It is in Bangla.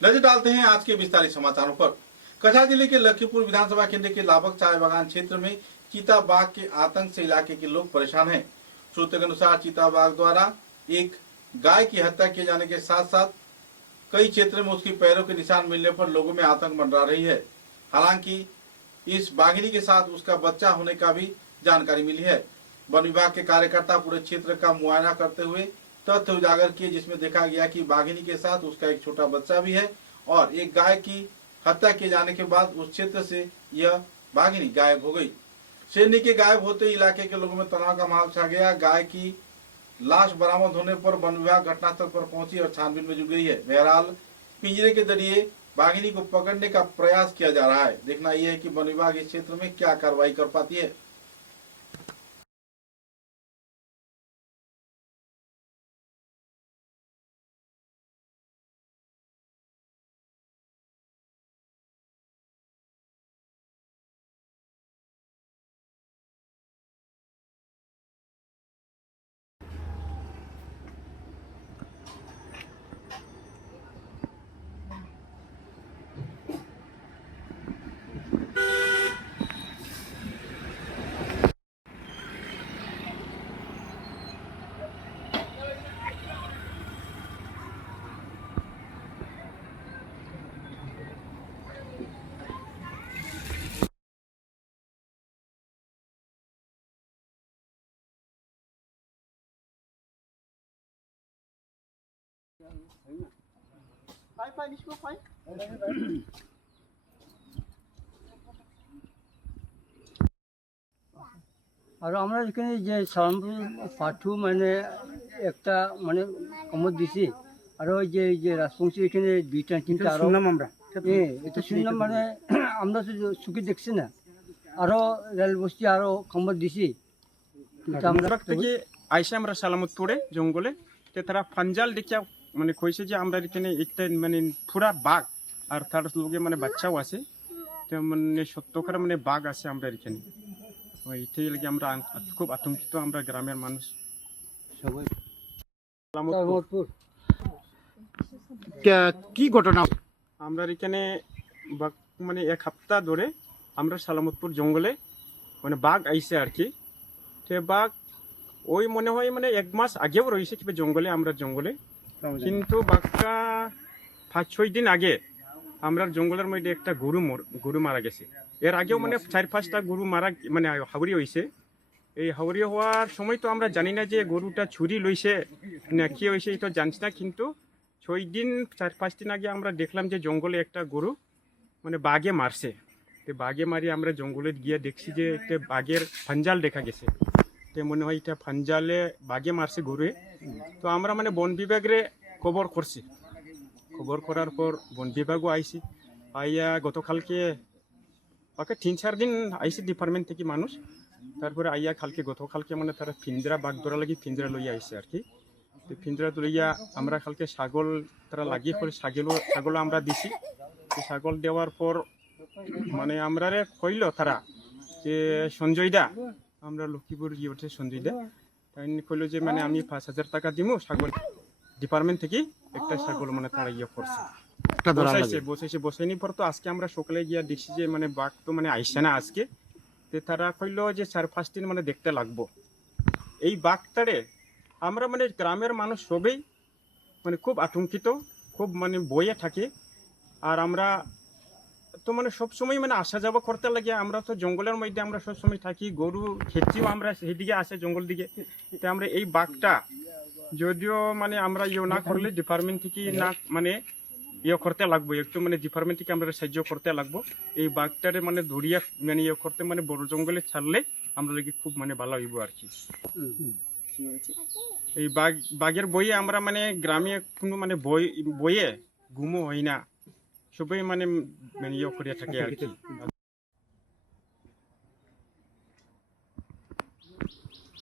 नजर डालते हैं आज के विस्तारित समाचारों पर। कछा जिले के लखीपुर विधानसभा केंद्र के लाभक चाय बागान क्षेत्र में चीता बाघ के आतंक से इलाके के लोग परेशान हैं। सूत्रों के अनुसार चीता बाघ द्वारा एक गाय की हत्या किए जाने के साथ साथ कई क्षेत्र में उसकी पैरों के निशान मिलने पर लोगों में आतंक मंडरा रही है। हालांकि इस बाघिनी के साथ उसका बच्चा होने का भी जानकारी मिली है। वन विभाग के कार्यकर्ता पूरे क्षेत्र का मुआयना करते हुए तथ्य उजागर किए, जिसमें देखा गया कि बाघिनी के साथ उसका एक छोटा बच्चा भी है और एक गाय की हत्या किए जाने के बाद उस क्षेत्र से यह बाघिनी गायब हो गई। शेरनी के गायब होते ही इलाके के लोगों में तनाव का माहौल छा गया। गाय की लाश बरामद होने पर वन विभाग घटनास्थल पर पहुंची और छानबीन में जुट गई है। बहरहाल पिंजरे के जरिए बाघिनी को पकड़ने का प्रयास किया जा रहा है। देखना यह है कि वन विभाग इस क्षेत्र में क्या कार्रवाई कर पाती है। আর আমরা এখানে যে সালামপুর পাঠু মানে একটা মানে কমত দিছি আর ওই যে রাজবংশী এখানে দুইটা তিনটা আরো শুনলাম আমরা এটা শুনলাম মানে আমরা তো চুকি দেখছি না আরো রেল বস্তি আরো কমত দিছি কিন্তু আমরা থেকে আইসে আমরা সালামতপুরে জঙ্গলে তো তারা ফাঞ্জাল দেখিয়া মানে কইছে যে আমরা এখানে একটা মানে পুরা বাঘ আর তার লগে মানে বাচ্চাও আছে তো মানে সত্যকার মানে বাঘ আছে আমরা এখানে ওইটাই লাগে আমরা খুব আতঙ্কিত আমরা গ্রামের মানুষ সবাই সালামতপুর কি ঘটনা আমরা এখানে বাঘ মানে এক সপ্তাহ ধরে আমরা সালামতপুর জঙ্গলে মানে বাঘ আইছে আর কি তো বাঘ ওই মনে হয় মানে এক মাস আগেও রয়েছে কি জঙ্গলে আমরা জঙ্গলে কিন্তু বাঘটা 5-6 দিন আগে আমরা জঙ্গলের মধ্যে একটা গরু মারা গেছে। এর আগেও মানে 4-5টা গরু মারা মানে হাওড়ি হয়েছে। এই হাওড়ি হওয়ার সময় তো আমরা জানি না যে গরুটা ছুরি লইছে না কি হয়েছে এটা জানছি না, কিন্তু 4-5 দিন আগে আমরা দেখলাম যে জঙ্গলে একটা গরু মানে বাঘে মারছে। তো বাঘে মারি আমরা জঙ্গলে গিয়ে দেখছি যে একটা বাঘের ফাঞ্জাল দেখা গেছে। তো মনে হয় এটা ফাঞ্জালে বাঘে মারছে গরুয়ে। তো আমরা মানে বন বিভাগরে খবর করছি, খবর করার পর বন বিভাগও আইসি আইয়া গতকালকে 3-4 দিন আইসি ডিপার্টমেন্ট থেকে মানুষ। তারপরে আইয়া গতকালকে মানে তারা পিঞ্জরা বাঘ ধরা লাগি পিঞ্জরা লইয়া আইসে আর কি। তো পিঞ্জরা লইয়া আমরা কালকে ছাগল তারা লাগিয়ে পরে ছাগল আমরা দিছি। তো ছাগল দেওয়ার পর মানে আমরা কইল তারা যে সঞ্জয় দা আমরা লক্ষ্মীপুর গিয়ে ওঠে সঞ্জয় দা তাই কইল যে মানে আমি 5,000 টাকা দিমু ছাগল ডিপার্টমেন্ট থেকে একটা ছাগল মানে তারা ইয়ে করছে বসাইনি পর। তো আজকে আমরা সকালে গিয়া দেখছি যে মানে বাঘ তো মানে আইসে না আজকে। তো তারা কইল যে 4-5 দিন মানে দেখতে লাগবো এই বাঘটারে। আমরা মানে গ্রামের মানুষ সবেই মানে খুব আতঙ্কিত, খুব মানে বইয়ে থাকে। আর আমরা তো মানে সবসময় মানে আসা যাওয়া করতে লাগে। আমরা তো জঙ্গলের মধ্যে আমরা সবসময় থাকি, গরু খেতেও আমরা সেদিকে আসে জঙ্গল দিকে। তো আমরা এই বাঘটা যদিও মানে আমরা ইয়ে না করলে ডিপার্টমেন্ট থেকে না মানে ইয়ে করতে লাগবো, একটু মানে ডিপার্টমেন্ট থেকে আমরা সাহায্য করতে লাগবো। এই বাঘটারে মানে ধরিয়া মানে ইয়ে করতে মানে বড় জঙ্গলে ছাড়লে আমরা লাগে খুব মানে ভালো হইব আর কি। এই বাঘের বইয়ে আমরা মানে গ্রামে কোনো মানে বইয়ে ঘুমও হয় না, সবাই মানে ইয়ে করিয়া থাকে আর কি।